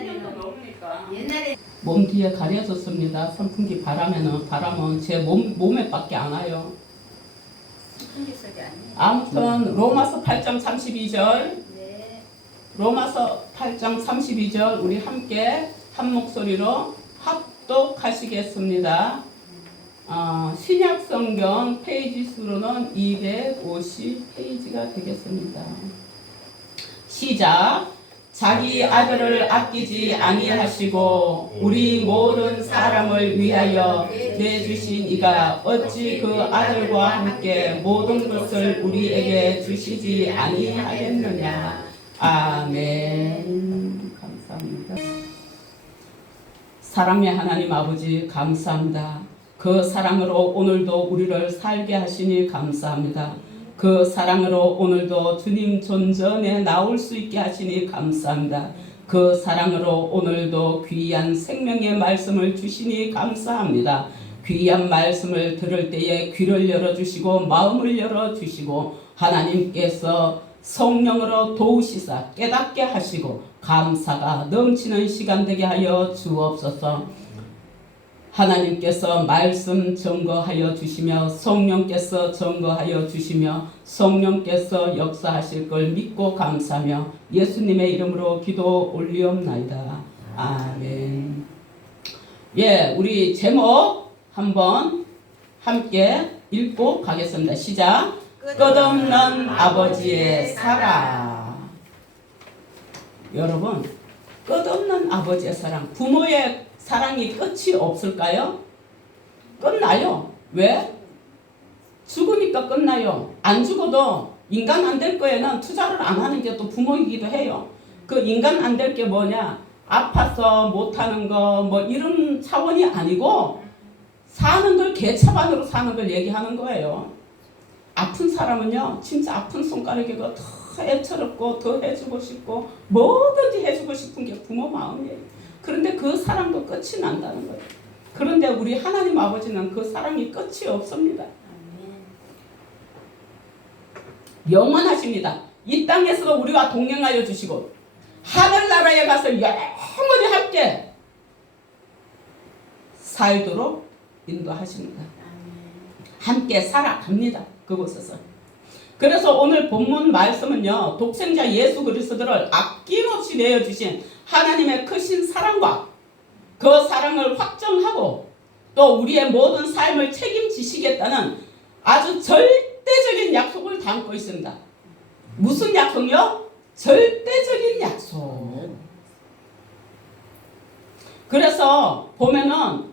10년도 넘으니까. 옛날에 몸 뒤에 가려졌습니다. 선풍기 바람은 제 몸에밖에 안 와요. 선풍기 소리 아니에요. 아무튼 로마서 8장 32절 네. 로마서 8장 32절 우리 함께 한 목소리로 합독하시겠습니다. 신약 성경 페이지 수로는 250페이지가 되겠습니다. 시작. 자기 아들을 아끼지 아니하시고 우리 모든 사람을 위하여 내주신 이가 어찌 그 아들과 함께 모든 것을 우리에게 주시지 아니하겠느냐. 아멘. 감사합니다. 사랑의 하나님 아버지 감사합니다. 그 사랑으로 오늘도 우리를 살게 하시니 감사합니다. 그 사랑으로 오늘도 주님 존전에 나올 수 있게 하시니 감사합니다. 그 사랑으로 오늘도 귀한 생명의 말씀을 주시니 감사합니다. 귀한 말씀을 들을 때에 귀를 열어주시고 마음을 열어주시고 하나님께서 성령으로 도우시사 깨닫게 하시고 감사가 넘치는 시간 되게 하여 주옵소서. 하나님께서 말씀 증거하여 주시며 성령께서 증거하여 주시며 성령께서 역사하실 걸 믿고 감사하며 예수님의 이름으로 기도 올리옵나이다. 아멘. 예, 우리 제목 한번 함께 읽고 가겠습니다. 시작. 끝없는 아버지의 사랑. 여러분, 끝없는 아버지의 사랑. 부모의 사랑이 끝이 없을까요? 끝나요. 왜? 죽으니까 끝나요. 안 죽어도 인간 안 될 거에는 투자를 안 하는 게 또 부모이기도 해요. 그 인간 안 될 게 뭐냐? 아파서 못하는 거 뭐 이런 차원이 아니고 사는 걸 개차반으로 사는 걸 얘기하는 거예요. 아픈 사람은요 진짜 아픈 손가락이고 더 애처롭고 더 해주고 싶고 뭐든지 해주고 싶은 게 부모 마음이에요. 그런데 그 사랑도 끝이 난다는 거예요. 그런데 우리 하나님 아버지는 그 사랑이 끝이 없습니다. 영원하십니다. 이 땅에서도 우리와 동행하여 주시고 하늘나라에 가서 영원히 함께 살도록 인도하십니다. 함께 살아갑니다. 그곳에서. 그래서 오늘 본문 말씀은요. 독생자 예수 그리스도를 아낌없이 내어주신 하나님의 크신 사랑과 그 사랑을 확정하고 또 우리의 모든 삶을 책임지시겠다는 아주 절대적인 약속을 담고 있습니다. 무슨 약속이요? 절대적인 약속. 그래서 보면은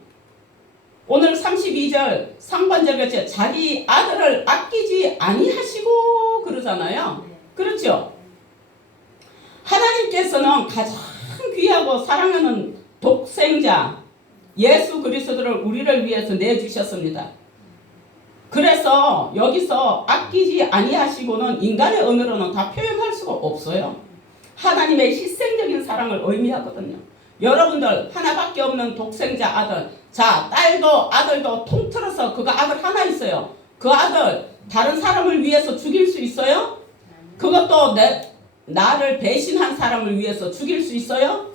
오늘 32절 상반절 같이 자기 아들을 아끼지 아니하시고 그러잖아요. 그렇죠? 하나님께서는 가장 귀하고 사랑하는 독생자 예수 그리스도를 우리를 위해서 내주셨습니다. 그래서 여기서 아끼지 아니하시고는 인간의 언어로는 다 표현할 수가 없어요. 하나님의 희생적인 사랑을 의미하거든요. 여러분들 하나밖에 없는 독생자 아들, 자 딸도 아들도 통틀어서 그가 아들 하나 있어요. 그 아들 다른 사람을 위해서 죽일 수 있어요? 그것도 나를 배신한 사람을 위해서 죽일 수 있어요?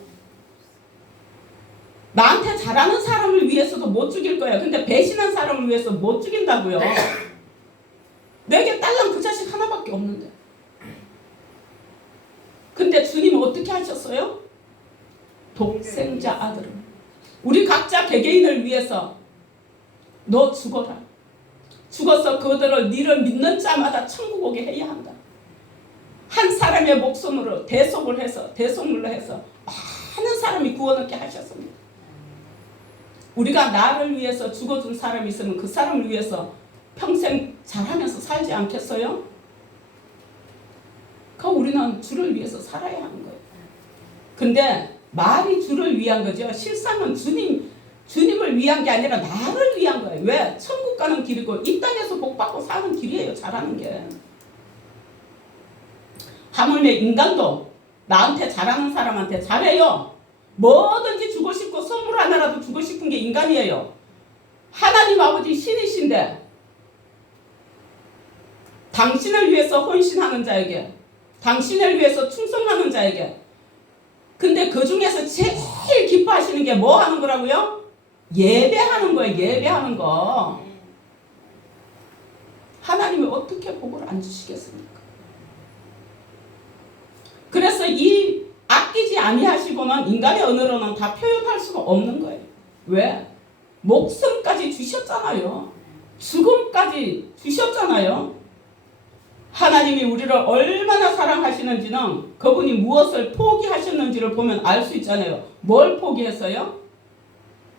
나한테 잘하는 사람을 위해서도 못 죽일 거예요. 근데 배신한 사람을 위해서 못 죽인다고요. 내게 딸랑 그 자식 하나밖에 없는데. 근데 주님은 어떻게 하셨어요? 독생자 아들을 우리 각자 개개인을 위해서 너 죽어라. 죽어서 그들을 니를 믿는 자마다 천국 오게 해야 한다. 한 사람의 목숨으로 대속물로 해서 많은 사람이 구원 얻게 하셨습니다. 우리가 나를 위해서 죽어준 사람이 있으면 그 사람을 위해서 평생 잘하면서 살지 않겠어요? 그럼 우리는 주를 위해서 살아야 하는 거예요. 근데 말이 주를 위한 거죠. 실상은 주님을 위한 게 아니라 나를 위한 거예요. 왜? 천국 가는 길이고 이 땅에서 복받고 사는 길이에요. 잘하는 게. 하물며 인간도 나한테 잘하는 사람한테 잘해요. 뭐든지 주고 싶고 선물 하나라도 주고 싶은 게 인간이에요. 하나님 아버지 신이신데 당신을 위해서 헌신하는 자에게 당신을 위해서 충성하는 자에게 근데 그 중에서 제일 기도하시는 게 뭐 하는 거라고요? 예배하는 거예요. 예배하는 거. 하나님이 어떻게 복을 안 주시겠습니까? 그래서 이 아끼지 아니하시고는 인간의 언어로는 다 표현할 수가 없는 거예요. 왜? 목숨까지 주셨잖아요. 죽음까지 주셨잖아요. 하나님이 우리를 얼마나 사랑하시는지는 그분이 무엇을 포기하셨는지를 보면 알 수 있잖아요. 뭘 포기했어요?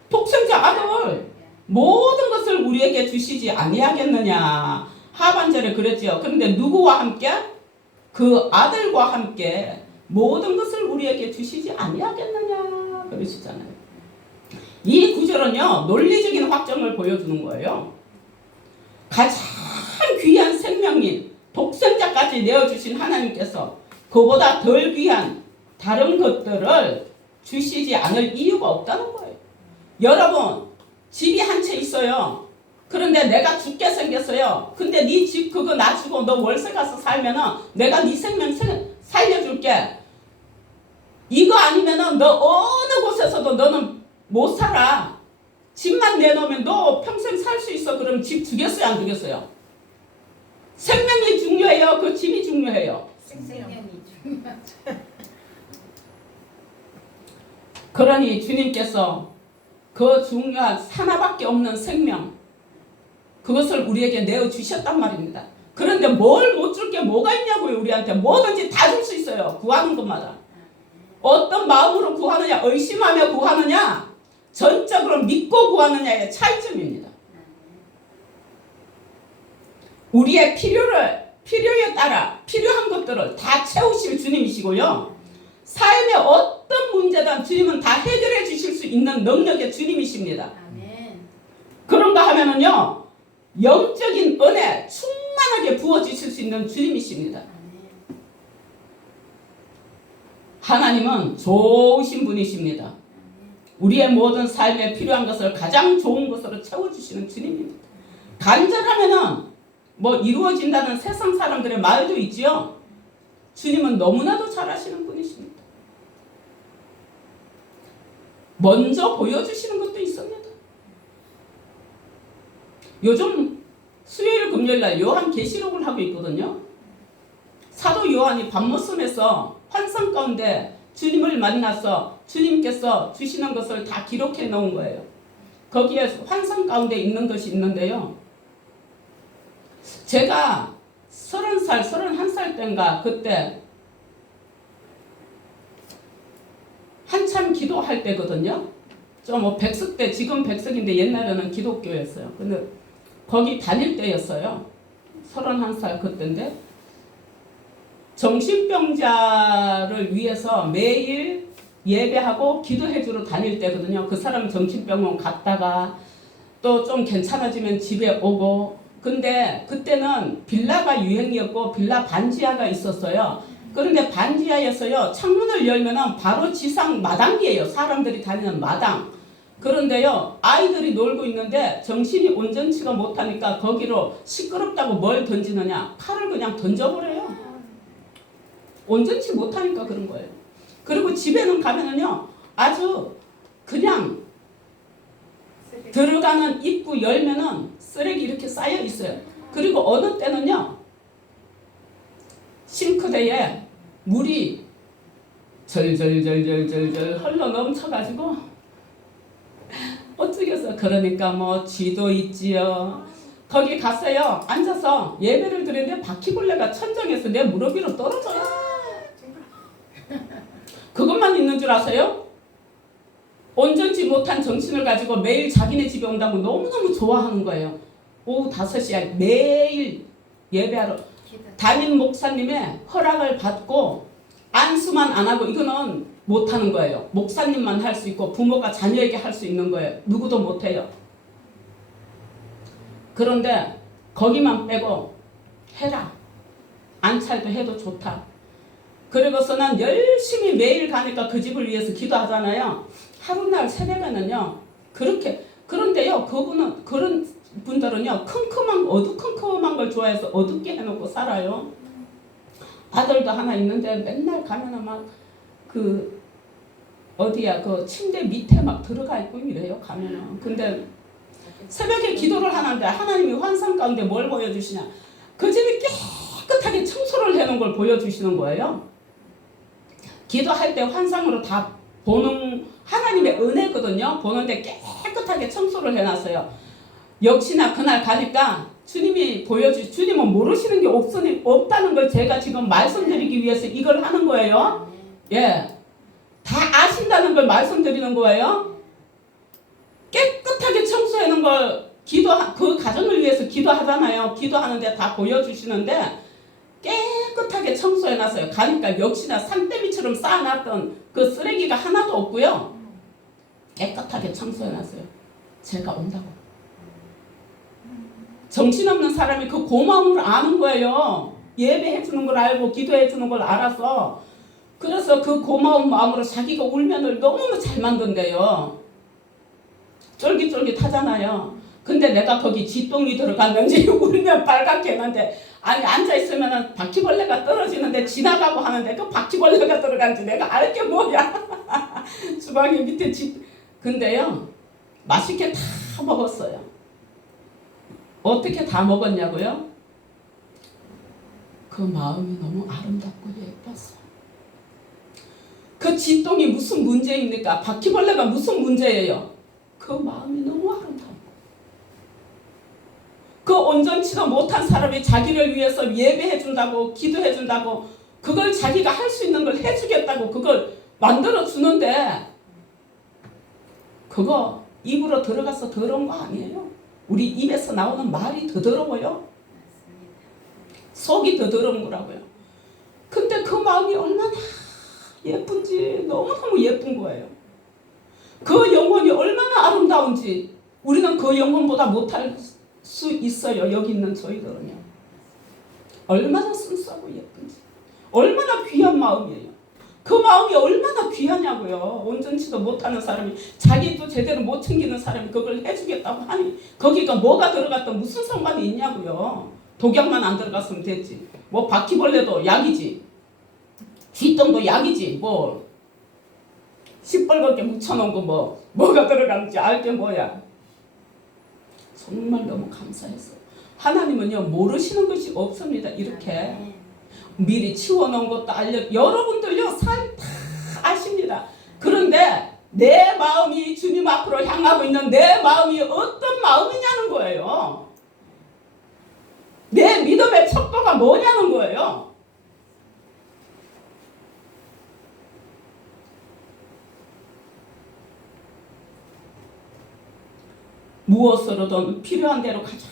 독생자 아들 모든 것을 우리에게 주시지 아니하겠느냐. 하반절에 그랬지요. 그런데 누구와 함께? 그 아들과 함께 모든 것을 우리에게 주시지 아니하겠느냐 그러시잖아요. 이 구절은요 논리적인 확정을 보여주는 거예요. 가장 귀한 생명인 독생자까지 내어주신 하나님께서 그보다 덜 귀한 다른 것들을 주시지 않을 이유가 없다는 거예요. 여러분 집이 한 채 있어요. 그런데 내가 죽게 생겼어요. 근데 네 집 그거 놔주고 너 월세 가서 살면은 내가 네 생명 살려줄게. 이거 아니면은 너 어느 곳에서도 너는 못 살아. 집만 내놓으면 너 평생 살 수 있어. 그럼 집 주겠어요? 안 주겠어요? 생명이 중요해요? 그 집이 중요해요? 생명이 중요하죠. 그러니 주님께서 그 중요한 하나밖에 없는 생명 그것을 우리에게 내어주셨단 말입니다. 그런데 뭘 못 줄 게 뭐가 있냐고요. 우리한테 뭐든지 다 줄 수 있어요. 구하는 것마다. 어떤 마음으로 구하느냐, 의심하며 구하느냐, 전적으로 믿고 구하느냐의 차이점입니다. 우리의 필요에 따라 필요한 것들을 다 채우실 주님이시고요. 삶의 어떤 문제든 주님은 다 해결해 주실 수 있는 능력의 주님이십니다. 아멘. 그런가 하면은요, 영적인 은혜 충만하게 부어주실 수 있는 주님이십니다. 하나님은 좋으신 분이십니다. 우리의 모든 삶에 필요한 것을 가장 좋은 것으로 채워주시는 주님입니다. 간절하면은 뭐 이루어진다는 세상 사람들의 말도 있지요. 주님은 너무나도 잘하시는 분이십니다. 먼저 보여주시는 것도 있습니다. 요즘 수요일 금요일날 요한계시록을 하고 있거든요. 사도 요한이 밤모섬에서 환상 가운데 주님을 만나서 주님께서 주시는 것을 다 기록해 놓은 거예요. 거기에 환상 가운데 있는 것이 있는데요. 제가 30살, 31살 때인가 그때 한참 기도할 때거든요. 좀 뭐 백석 때, 지금 백석인데 옛날에는 기독교였어요. 근데 거기 다닐 때였어요. 31살 그때인데 정신병자를 위해서 매일 예배하고 기도해주러 다닐 때거든요. 그 사람 정신병원 갔다가 또 좀 괜찮아지면 집에 오고. 근데 그때는 빌라가 유행이었고 빌라 반지하가 있었어요. 그런데 반지하에서요 창문을 열면은 바로 지상 마당이에요. 사람들이 다니는 마당. 그런데요 아이들이 놀고 있는데 정신이 온전치가 못하니까 거기로 시끄럽다고 뭘 던지느냐, 칼을 그냥 던져버려요. 온전치 못하니까 그런 거예요. 그리고 집에는 가면은요 아주 그냥 들어가는 입구 열면은 쓰레기 이렇게 쌓여 있어요. 그리고 어느 때는요 싱크대에 물이 절절절절절절 흘러 넘쳐가지고 어쩌겠어. 그러니까 뭐 쥐도 있지요. 거기 갔어요. 앉아서 예배를 드리는데 바퀴벌레가 천정에서 내 무릎 위로 떨어져요. 그것만 있는 줄 아세요? 온전치 못한 정신을 가지고 매일 자기네 집에 온다고 너무너무 좋아하는 거예요. 오후 5시에 매일 예배하러 담임 목사님의 허락을 받고 안수만 안 하고 이거는 못하는 거예요. 목사님만 할 수 있고 부모가 자녀에게 할 수 있는 거예요. 누구도 못해요. 그런데 거기만 빼고 해라. 안찰도 해도 좋다. 그리고서는 열심히 매일 가니까 그 집을 위해서 기도하잖아요. 하루날 새벽에는요. 그렇게 그런데요. 그런 분들은요. 어두컴컴한 걸 좋아해서 어둡게 해놓고 살아요. 아들도 하나 있는데 맨날 가면은 막 그 어디야 그 침대 밑에 막 들어가 있고 이래요 가면은. 근데 새벽에 기도를 하는데 하나님이 환상 가운데 뭘 보여주시냐? 그 집이 깨끗하게 청소를 해놓은 걸 보여주시는 거예요. 기도할 때 환상으로 다 보는 하나님의 은혜거든요. 보는데 깨끗하게 청소를 해놨어요. 역시나 그날 가니까 주님이 주님은 모르시는 게 없다는 걸 제가 지금 말씀드리기 위해서 이걸 하는 거예요. 예. 다 아신다는 걸 말씀드리는 거예요. 깨끗하게 청소하는 걸 그 가정을 위해서 기도하잖아요. 기도하는데 다 보여주시는데 깨끗하게 청소해놨어요. 가니까 역시나 산더미처럼 쌓아놨던 그 쓰레기가 하나도 없고요. 깨끗하게 청소해놨어요. 제가 온다고. 정신없는 사람이 그 고마움을 아는 거예요. 예배해주는 걸 알고 기도해주는 걸 알아서. 그래서 그 고마운 마음으로 자기가 울면을 너무 잘 만든대요. 쫄깃쫄깃하잖아요. 근데 내가 거기 쥐똥이 들어갔는지 울면 빨갛게 했는데 아니 앉아있으면 바퀴벌레가 떨어지는데 지나가고 하는데 그 바퀴벌레가 들어간지 내가 알게 뭐야. 주방에 밑에 근데요 맛있게 다 먹었어요. 어떻게 다 먹었냐고요? 그 마음이 너무 아름답고 예뻤어. 그 쥐똥이 무슨 문제입니까? 바퀴벌레가 무슨 문제예요? 그 마음이 너무 아름다워. 그 온전치도 못한 사람이 자기를 위해서 예배해준다고 기도해준다고 그걸 자기가 할 수 있는 걸 해주겠다고 그걸 만들어주는데 그거 입으로 들어가서 더러운 거 아니에요. 우리 입에서 나오는 말이 더 더러워요. 속이 더 더러운 거라고요. 근데 그 마음이 얼마나 예쁜지 너무너무 예쁜 거예요. 그 영혼이 얼마나 아름다운지 우리는 그 영혼보다 못할 수 있어요. 여기 있는 저희들은요. 얼마나 순수하고 예쁜지 얼마나 귀한 마음이에요. 그 마음이 얼마나 귀하냐고요. 온전치도 못하는 사람이 자기도 제대로 못 챙기는 사람이 그걸 해주겠다고 하니 거기가 뭐가 들어갔던 무슨 상관이 있냐고요. 독약만 안 들어갔으면 됐지. 뭐 바퀴벌레도 약이지. 쥐똥도 약이지. 뭐 시뻘겋게 묻혀놓은 거 뭐가 들어갔는지 알게 뭐야. 정말 너무 감사했어요. 하나님은요 모르시는 것이 없습니다. 이렇게 미리 치워놓은 것도 여러분들요 살 다 아십니다. 그런데 내 마음이 주님 앞으로 향하고 있는 내 마음이 어떤 마음이냐는 거예요. 내 믿음의 척도가 뭐냐는 거예요. 무엇으로든 필요한 대로 가장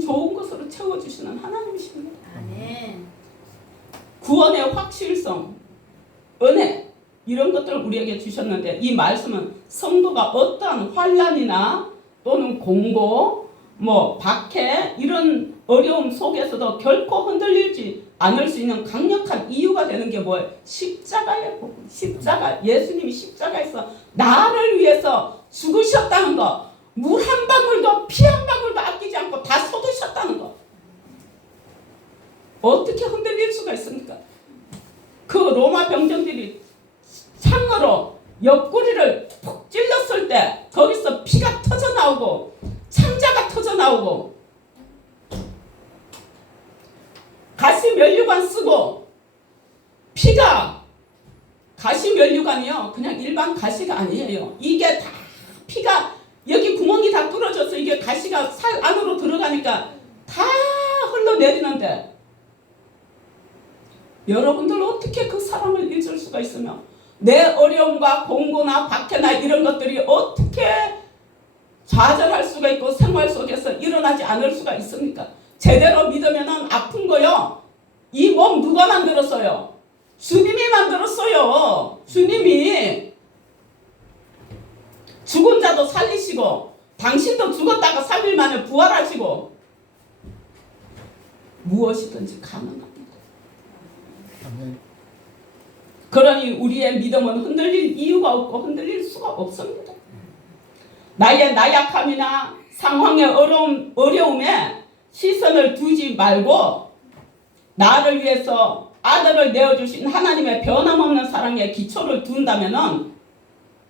좋은 것으로 채워주시는 하나님이십니다. 아멘. 구원의 확실성, 은혜 이런 것들을 우리에게 주셨는데 이 말씀은 성도가 어떠한 환난이나 또는 공고, 박해 이런 어려움 속에서도 결코 흔들리지 않을 수 있는 강력한 이유가 되는 게 뭐예요? 십자가의 복음. 예수님이 십자가에서 나를 위해서 죽으셨다는 거. 물 한 방울도 피 한 방울도 아끼지 않고 다 쏟으셨다는 거. 어떻게 흔들릴 수가 있습니까? 그 로마 병정들이 창으로 옆구리를 푹 찔렀을 때 거기서 피가 터져 나오고 창자가 터져 나오고 가시면류관 쓰고 피가 가시면류관이요 그냥 일반 가시가 아니에요. 이게 다 피가 여기 구멍이 다 뚫어져서 이게 가시가 살 안으로 들어가니까 다 흘러내리는데 여러분들 어떻게 그 사랑을 잊을 수가 있으며 내 어려움과 공고나 박해나 이런 것들이 어떻게 좌절할 수가 있고 생활 속에서 일어나지 않을 수가 있습니까? 제대로 믿으면 아픈 거요. 이 몸 누가 만들었어요? 주님이 만들었어요. 주님이 죽은 자도 살리시고 당신도 죽었다가 3일 만에 부활하시고 무엇이든지 가능합니다. 그러니 우리의 믿음은 흔들릴 이유가 없고 흔들릴 수가 없습니다. 나의 나약함이나 상황의 어려움에 시선을 두지 말고 나를 위해서 아들을 내어주신 하나님의 변함없는 사랑에 기초를 둔다면은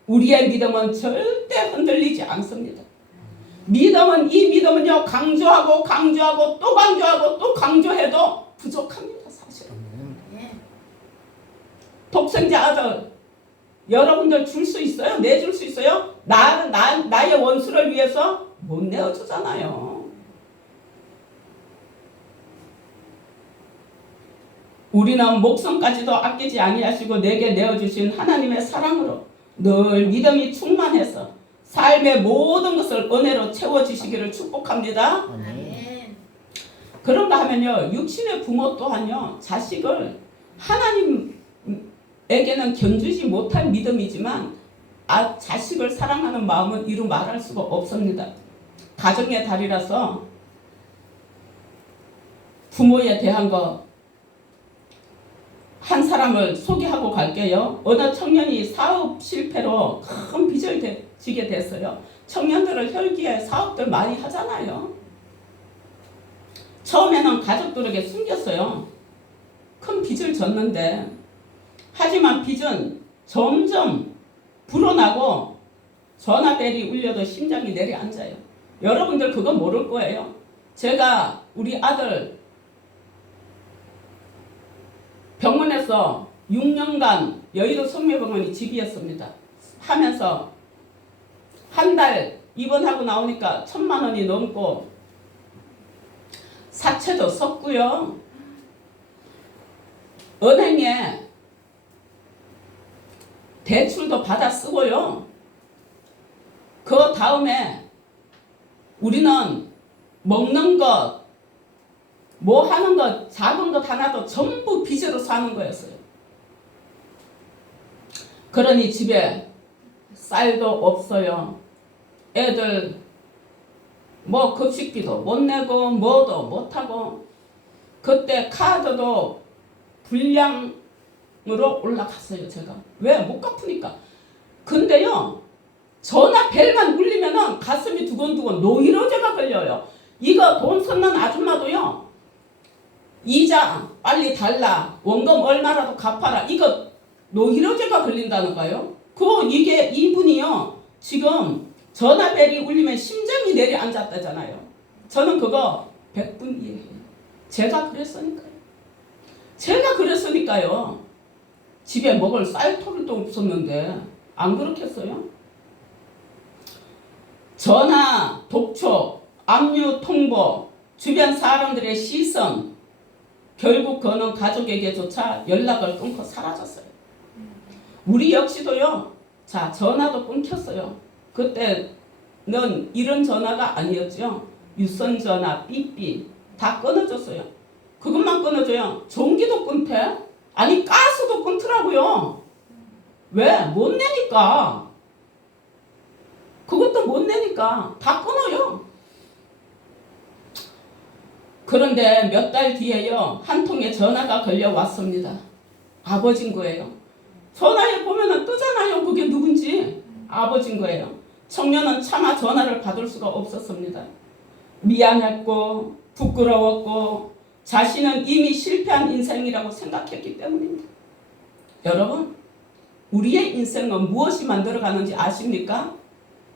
우리의 믿음은 절대 흔들리지 않습니다. 이 믿음은요, 강조하고 강조하고 또 강조하고 또 강조해도 부족합니다, 사실은. 독생자 아들, 여러분들 줄 수 있어요? 내줄 수 있어요? 나의 원수를 위해서 못 내어주잖아요. 우리는 목숨까지도 아끼지 아니하시고 내게 내어주신 하나님의 사랑으로 늘 믿음이 충만해서 삶의 모든 것을 은혜로 채워주시기를 축복합니다. 아멘. 그런가 하면요, 육신의 부모 또한요, 자식을 하나님에게는 견주지 못할 믿음이지만 자식을 사랑하는 마음은 이루 말할 수가 없습니다. 가정의 달이라서 부모에 대한 거 한 사람을 소개하고 갈게요. 어느 청년이 사업 실패로 큰 빚을 지게 됐어요. 청년들은 혈기에 사업들 많이 하잖아요. 처음에는 가족들에게 숨겼어요. 큰 빚을 졌는데, 하지만 빚은 점점 불어나고 전화벨이 울려도 심장이 내려앉아요. 여러분들 그거 모를 거예요. 제가 우리 아들 병원에서 6년간 여의도 성묘병원이 집이었습니다. 하면서 한 달 입원하고 나오니까 1,000만 원이 넘고 사채도 섰고요. 은행에 대출도 받아 쓰고요. 그 다음에 우리는 먹는 것, 뭐 하는 것, 작은 것 하나도 전부 빚으로 사는 거였어요. 그러니 집에 쌀도 없어요. 애들 뭐 급식비도 못 내고 뭐도 못 하고, 그때 카드도 불량으로 올라갔어요. 제가 왜? 못 갚으니까. 근데요, 전화 벨만 울리면은 가슴이 두근두근 노이로제가 걸려요. 이거 돈 썼는 아줌마도요, 이자 빨리 달라, 원금 얼마라도 갚아라, 이거 노이로제가 걸린다는 거예요. 이게 이분이요, 지금 전화벨이 울리면 심장이 내려앉았다잖아요. 저는 그거 100분 이해해요. 제가 그랬으니까요. 집에 먹을 쌀토리도 없었는데 안 그렇겠어요? 전화, 독촉, 압류 통보, 주변 사람들의 시선, 결국 그는 가족에게조차 연락을 끊고 사라졌어요. 우리 역시도요. 자, 전화도 끊겼어요. 그때는 이런 전화가 아니었죠. 유선 전화, 삐삐 다 끊어졌어요. 그것만 끊어줘요. 전기도 끊대. 아니, 가스도 끊더라고요. 왜? 못 내니까. 그것도 못 내니까 다 끊어요. 그런데 몇 달 뒤에요, 한 통의 전화가 걸려왔습니다. 아버지인 거예요. 전화에 보면은 뜨잖아요. 그게 누군지. 아버지인 거예요. 청년은 차마 전화를 받을 수가 없었습니다. 미안했고 부끄러웠고 자신은 이미 실패한 인생이라고 생각했기 때문입니다. 여러분, 우리의 인생은 무엇이 만들어가는지 아십니까?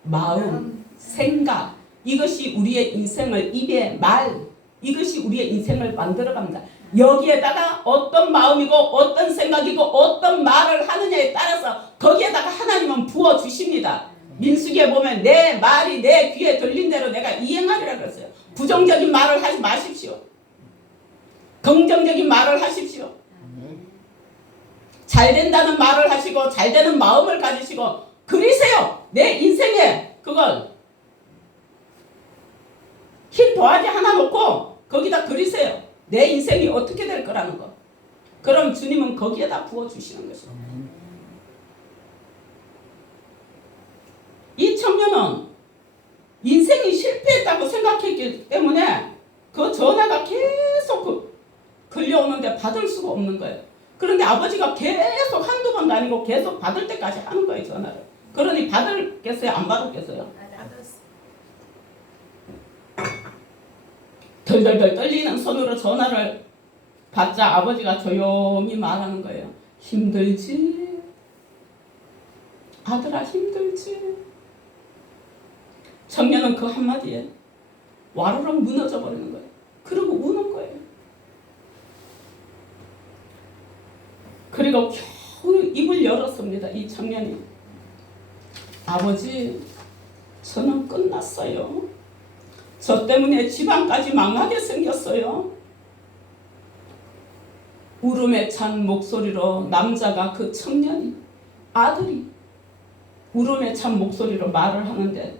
마음, 생각, 이것이 우리의 인생을, 입의 말, 이것이 우리의 인생을 만들어갑니다. 여기에다가 어떤 마음이고 어떤 생각이고 어떤 말을 하느냐에 따라서 거기에다가 하나님은 부어주십니다. 민수기에 보면 내 말이 내 귀에 들린 대로 내가 이행하리라 그랬어요. 부정적인 말을 하지 마십시오. 긍정적인 말을 하십시오. 잘 된다는 말을 하시고 잘 되는 마음을 가지시고 그리세요. 내 인생에 그걸 흰 도화지 하나 놓고 거기다 그리세요. 내 인생이 어떻게 될 거라는 거. 그럼 주님은 거기에다 부어주시는 것입니다. 이 청년은 인생이 실패했다고 생각했기 때문에 그 전화가 계속 걸려오는데 받을 수가 없는 거예요. 그런데 아버지가 계속 한두 번도 아니고 계속 받을 때까지 하는 거예요, 전화를. 그러니 받을겠어요? 안 받을겠어요? 덜덜덜 떨리는 손으로 전화를 받자 아버지가 조용히 말하는 거예요. 힘들지? 아들아 힘들지? 청년은 그 한마디에 와르르 무너져 버리는 거예요. 그리고 우는 거예요. 그리고 겨우 입을 열었습니다. 이 청년이. 아버지, 저는 끝났어요. 저 때문에 집안까지 망하게 생겼어요. 울음에 찬 목소리로 남자가 그 청년이 아들이 울음에 찬 목소리로 말을 하는데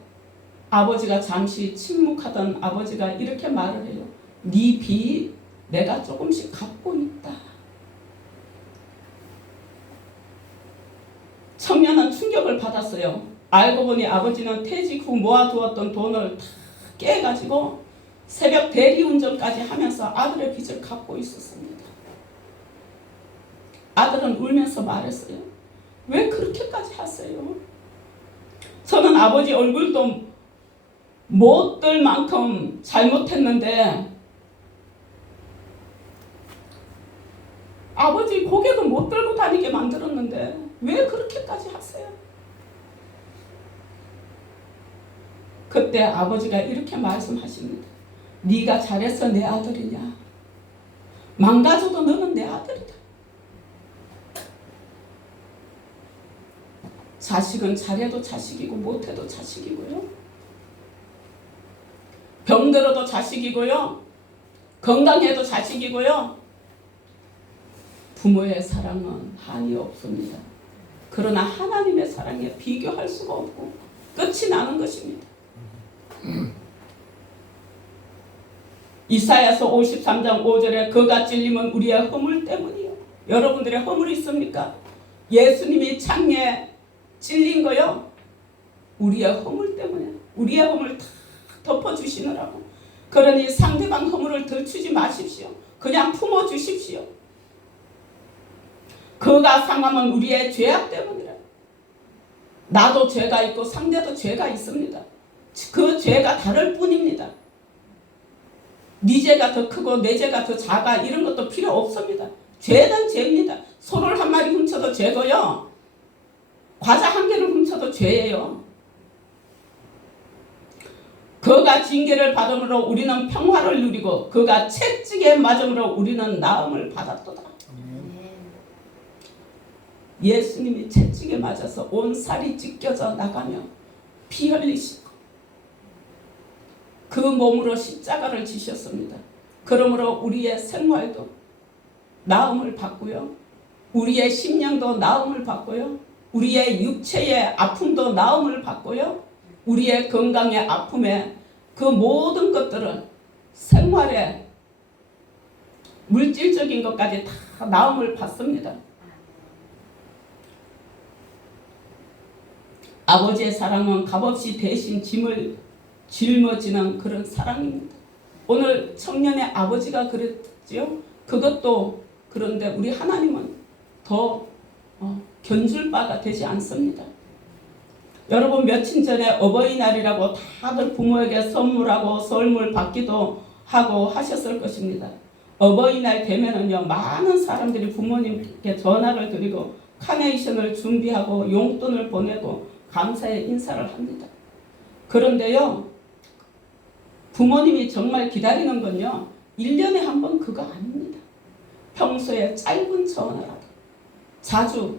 아버지가 잠시 침묵하던 아버지가 이렇게 말을 해요. 네 빚 내가 조금씩 갚고 있다. 청년은 충격을 받았어요. 알고 보니 아버지는 퇴직 후 모아두었던 돈을 다 깨가지고 새벽 대리운전까지 하면서 아들의 빚을 갚고 있었습니다. 아들은 울면서 말했어요. 왜 그렇게까지 하세요? 저는 아버지 얼굴도 못 들 만큼 잘못했는데 아버지 고개도 못 들고 다니게 만들었는데 왜 그렇게까지 하세요? 그때 아버지가 이렇게 말씀하십니다. 네가 잘해서 내 아들이냐? 망가져도 너는 내 아들이다. 자식은 잘해도 자식이고 못해도 자식이고요. 병들어도 자식이고요. 건강해도 자식이고요. 부모의 사랑은 한이 없습니다. 그러나 하나님의 사랑에 비교할 수가 없고 끝이 나는 것입니다. 이사야서 53장 5절에 그가 찔림은 우리의 허물 때문이요. 여러분들의 허물이 있습니까? 예수님이 창에 찔린 거요. 우리의 허물 때문에 우리의 허물 다 덮어주시느라고. 그러니 상대방 허물을 들추지 마십시오. 그냥 품어주십시오. 그가 상함은 우리의 죄악 때문이라. 나도 죄가 있고 상대도 죄가 있습니다. 그 죄가 다를 뿐입니다. 네 죄가 더 크고 내 죄가 더 작아 이런 것도 필요 없습니다. 죄는 죄입니다. 소를 한 마리 훔쳐도 죄고요. 과자 한 개를 훔쳐도 죄예요. 그가 징계를 받음으로 우리는 평화를 누리고 그가 채찍에 맞음으로 우리는 나음을 받았도다. 예수님이 채찍에 맞아서 온 살이 찢겨져 나가며 피 흘리시고 그 몸으로 십자가를 지셨습니다. 그러므로 우리의 생활도 나음을 받고요. 우리의 심령도 나음을 받고요. 우리의 육체의 아픔도 나음을 받고요. 우리의 건강의 아픔에 그 모든 것들은 생활의 물질적인 것까지 다 나음을 받습니다. 아버지의 사랑은 값없이 대신 짐을 짊어지는 그런 사랑입니다. 오늘 청년의 아버지가 그랬죠. 그것도 그런데 우리 하나님은 더 견줄 바가 되지 않습니다. 여러분 며칠 전에 어버이날이라고 다들 부모에게 선물하고 선물 받기도 하고 하셨을 것입니다. 어버이날 되면은요 많은 사람들이 부모님께 전화를 드리고 카네이션을 준비하고 용돈을 보내고 감사의 인사를 합니다. 그런데요 부모님이 정말 기다리는 건요 1년에 한 번 그거 아닙니다. 평소에 짧은 전화라도 자주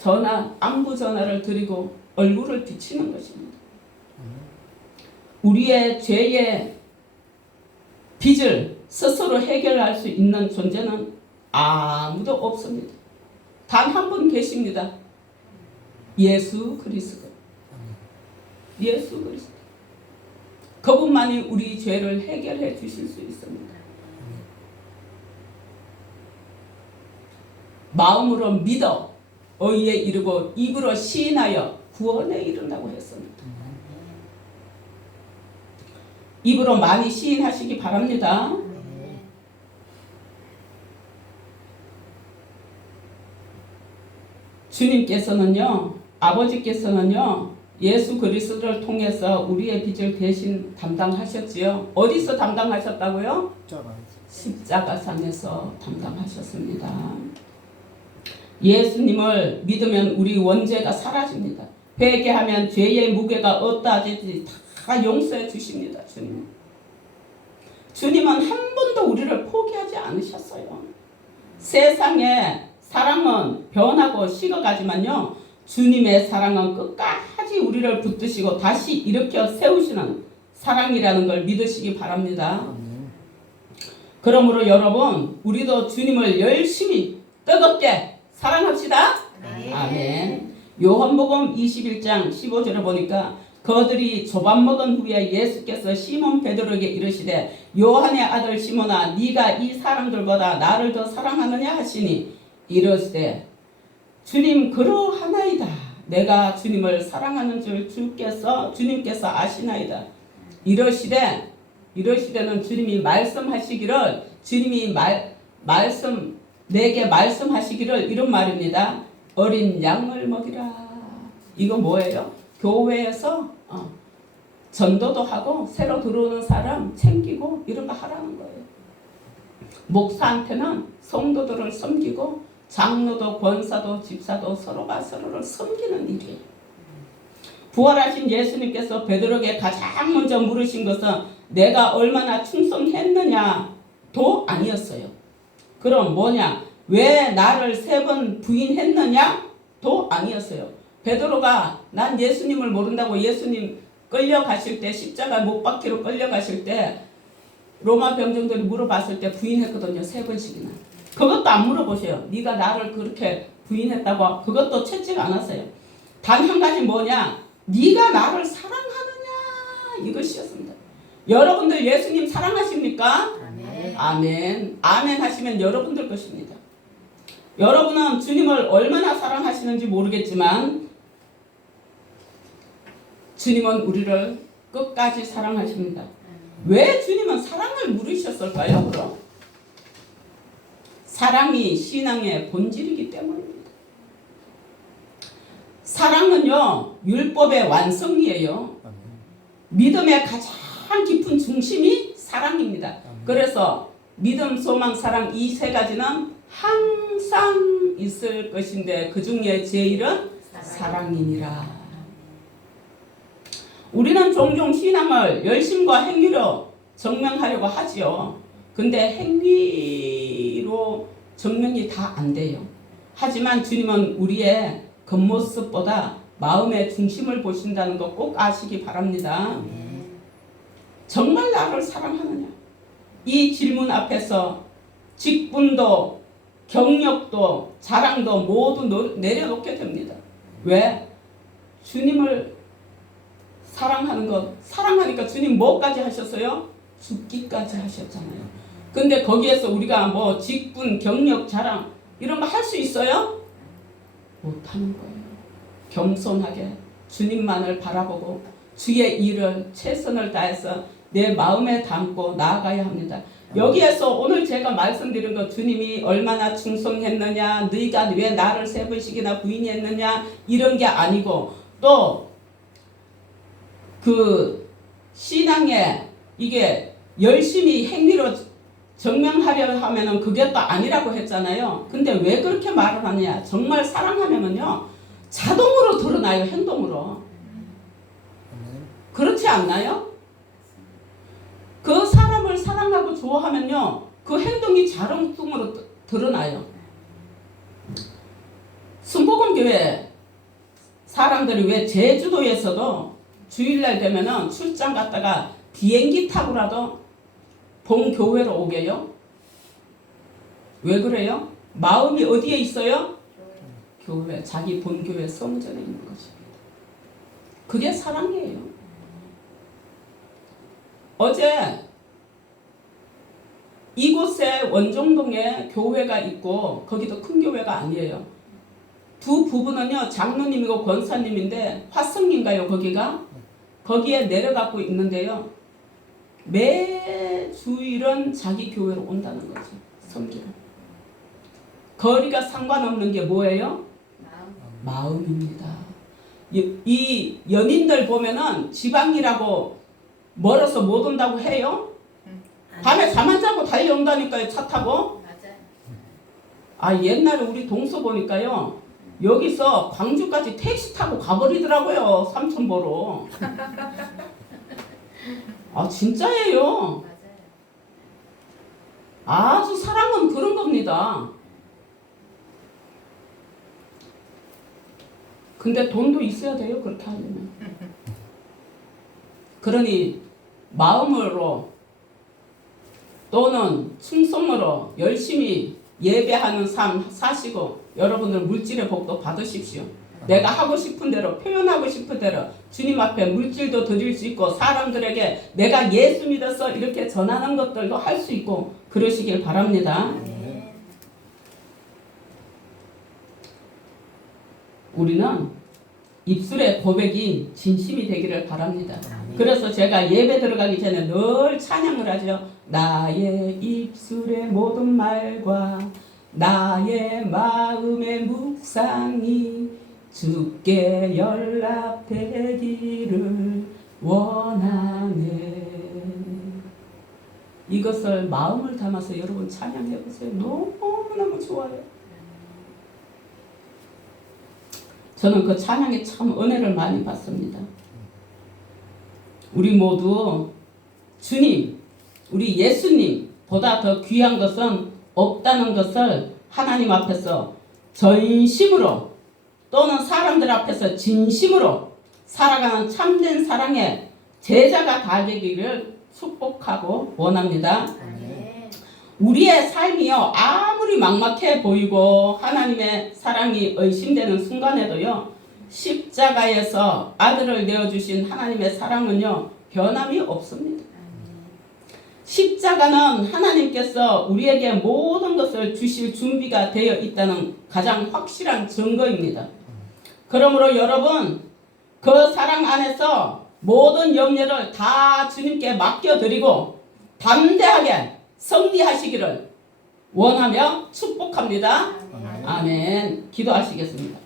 전화, 안부 전화를 드리고 얼굴을 비치는 것입니다. 우리의 죄의 빚을 스스로 해결할 수 있는 존재는 아무도 없습니다. 단 한 분 계십니다. 예수 그리스도. 예수 그리스도. 그분만이 우리 죄를 해결해 주실 수 있습니다. 마음으로 믿어 의에 이르고 입으로 시인하여 구원에 이른다고 했습니다. 입으로 많이 시인하시기 바랍니다. 주님께서는요, 아버지께서는요, 예수 그리스도를 통해서 우리의 빚을 대신 담당하셨지요. 어디서 담당하셨다고요? 십자가상에서 담당하셨습니다. 예수님을 믿으면 우리 원죄가 사라집니다. 회개하면 죄의 무게가 어떠하든지 다 용서해 주십니다. 주님. 주님은 한 번도 우리를 포기하지 않으셨어요. 세상의 사랑은 변하고 식어가지만요, 주님의 사랑은 끝까지 우리를 붙드시고 다시 일으켜 세우시는 사랑이라는 걸 믿으시기 바랍니다. 그러므로 여러분, 우리도 주님을 열심히 뜨겁게 사랑합시다. 네. 아멘. 요한복음 21장 15절에 보니까 그들이 조밥 먹은 후에 예수께서 시몬 베드로에게 이르시되 요한의 아들 시몬아 네가 이 사람들보다 나를 더 사랑하느냐 하시니 이르시되 주님 그러하나이다. 내가 주님을 사랑하는 줄 주님께서 아시나이다. 이러시되는 주님이 말씀하시기를, 주님이 내게 말씀하시기를 이런 말입니다. 어린 양을 먹이라. 이거 뭐예요? 교회에서 전도도 하고 새로 들어오는 사람 챙기고 이런 거 하라는 거예요. 목사한테는 성도들을 섬기고 장로도 권사도 집사도 서로가 서로를 섬기는 일이에요. 부활하신 예수님께서 베드로에게 가장 먼저 물으신 것은 내가 얼마나 충성했느냐도 아니었어요. 그럼 뭐냐? 왜 나를 3번 부인했느냐도 아니었어요. 베드로가 난 예수님을 모른다고 예수님 끌려가실 때, 십자가 못 박히로 끌려가실 때 로마 병정들이 물어봤을 때 부인했거든요. 3번씩이나. 그것도 안 물어보세요. 네가 나를 그렇게 부인했다고. 그것도 채찍 안 왔어요. 단 한 가지 뭐냐? 네가 나를 사랑하느냐, 이것이었습니다. 여러분들 예수님 사랑하십니까? 아멘. 아멘. 아멘 하시면 여러분들 것입니다. 여러분은 주님을 얼마나 사랑하시는지 모르겠지만 주님은 우리를 끝까지 사랑하십니다. 왜 주님은 사랑을 물으셨을까요? 그럼 사랑이 신앙의 본질이기 때문입니다. 사랑은요, 율법의 완성이에요. 믿음의 가장 깊은 중심이 사랑입니다. 그래서 믿음, 소망, 사랑 이 3가지는 항상 있을 것인데 그 중에 제일은 사랑이니라. 우리는 종종 신앙을 열심과 행위로 증명하려고 하지요. 근데 행위로 증명이 다 안 돼요. 하지만 주님은 우리의 겉모습보다 마음의 중심을 보신다는 거 꼭 아시기 바랍니다. 정말 나를 사랑하느냐? 이 질문 앞에서 직분도 경력도 자랑도 모두 내려놓게 됩니다. 왜? 주님을 사랑하는 것, 사랑하니까 주님 뭐까지 하셨어요? 죽기까지 하셨잖아요. 근데 거기에서 우리가 뭐 직분, 경력, 자랑 이런 거 할 수 있어요? 못하는 거예요. 겸손하게 주님만을 바라보고 주의 일을 최선을 다해서 내 마음에 담고 나아가야 합니다. 여기에서 오늘 제가 말씀드린 것, 주님이 얼마나 충성했느냐, 너희가 왜 나를 3번씩이나 부인했느냐 이런 게 아니고, 또 그 신앙에 이게 열심히 행위로 증명하려 하면은 그게 또 아니라고 했잖아요. 근데 왜 그렇게 말을 하느냐? 정말 사랑하면은요 자동으로 드러나요. 행동으로. 그렇지 않나요? 그 사람을 사랑하고 좋아하면요 그 행동이 자동으로 드러나요. 순복음교회 사람들이 왜 제주도에서도 주일날 되면은 출장 갔다가 비행기 타고라도 본 교회로 오게요? 왜 그래요? 마음이 어디에 있어요? 교회, 자기 본 교회 성전에 있는 것입니다. 그게 사랑이에요. 어제 이곳에 원종동에 교회가 있고 거기도 큰 교회가 아니에요. 두 부부는요 장로님이고 권사님인데 화성인가요 거기가? 거기에 내려가고 있는데요. 매 주일은 자기 교회로 온다는 거죠. 섬기러. 거리가 상관없는 게 뭐예요? 마음입니다. 이 연인들 보면은 지방이라고 멀어서 못 온다고 해요? 밤에 잠 안 자고 달려온다니까요. 차 타고. 아, 옛날에 우리 동서 보니까요. 여기서 광주까지 택시 타고 가버리더라고요. 삼천 보러. 아, 진짜예요. 아주 사랑은 그런 겁니다. 근데 돈도 있어야 돼요. 그렇게 하려면. 그러니 마음으로 또는 충성으로 열심히 예배하는 삶 사시고 여러분들 물질의 복도 받으십시오. 내가 하고 싶은 대로 표현하고 싶은 대로 주님 앞에 물질도 드릴 수 있고 사람들에게 내가 예수 믿어서 이렇게 전하는 것들도 할 수 있고 그러시길 바랍니다. 우리는 입술의 고백이 진심이 되기를 바랍니다. 그래서 제가 예배 들어가기 전에 늘 찬양을 하죠. 나의 입술의 모든 말과 나의 마음의 묵상이 주께 연락되기를 원하네. 이것을 마음을 담아서 여러분 찬양해 보세요. 너무너무 좋아요. 저는 그 찬양에 참 은혜를 많이 받습니다. 우리 모두 주님, 우리 예수님보다 더 귀한 것은 없다는 것을 하나님 앞에서 전심으로 또는 사람들 앞에서 진심으로 살아가는 참된 사랑의 제자가 다 되기를 축복하고 원합니다. 우리의 삶이요 아무리 막막해 보이고 하나님의 사랑이 의심되는 순간에도요 십자가에서 아들을 내어주신 하나님의 사랑은요 변함이 없습니다. 십자가는 하나님께서 우리에게 모든 것을 주실 준비가 되어 있다는 가장 확실한 증거입니다. 그러므로 여러분 그 사랑 안에서 모든 염려를 다 주님께 맡겨드리고 담대하게 승리하시기를 원하며 축복합니다. 아멘. 기도하시겠습니다.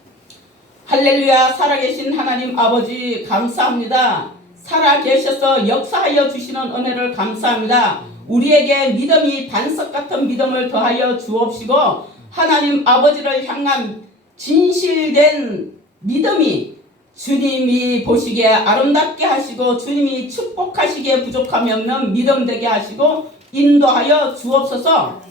할렐루야. 살아계신 하나님 아버지 감사합니다. 살아계셔서 역사하여 주시는 은혜를 감사합니다. 우리에게 믿음이 반석 같은 믿음을 더하여 주옵시고 하나님 아버지를 향한 진실된 믿음이 주님이 보시기에 아름답게 하시고 주님이 축복하시기에 부족함이 없는 믿음 되게 하시고 인도하여 주옵소서.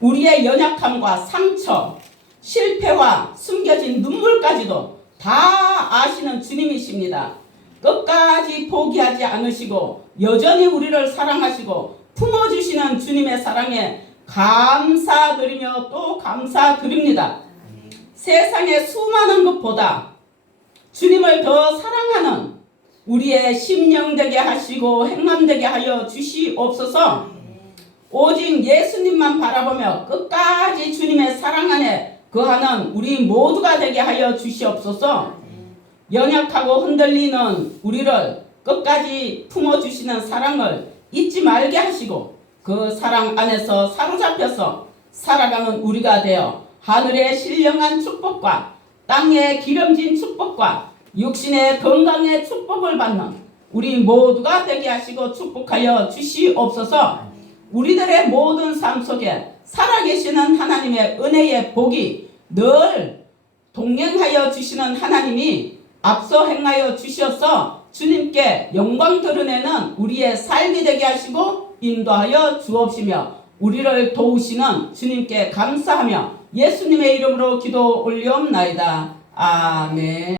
우리의 연약함과 상처, 실패와 숨겨진 눈물까지도 다 아시는 주님이십니다. 끝까지 포기하지 않으시고 여전히 우리를 사랑하시고 품어주시는 주님의 사랑에 감사드리며 또 감사드립니다. 세상의 수많은 것보다 주님을 더 사랑하는 우리의 심령 되게 하시고 행함 되게 하여 주시옵소서. 오직 예수님만 바라보며 끝까지 주님의 사랑 안에 거하는 우리 모두가 되게 하여 주시옵소서. 연약하고 흔들리는 우리를 끝까지 품어주시는 사랑을 잊지 말게 하시고 그 사랑 안에서 사로잡혀서 살아가는 우리가 되어 하늘의 신령한 축복과 땅의 기름진 축복과 육신의 건강의 축복을 받는 우리 모두가 되게 하시고 축복하여 주시옵소서. 우리들의 모든 삶 속에 살아계시는 하나님의 은혜의 복이 늘 동행하여 주시는 하나님이 앞서 행하여 주셔서 주님께 영광 드러내는 우리의 삶이 되게 하시고 인도하여 주옵시며 우리를 도우시는 주님께 감사하며 예수님의 이름으로 기도 올리옵나이다. 아멘.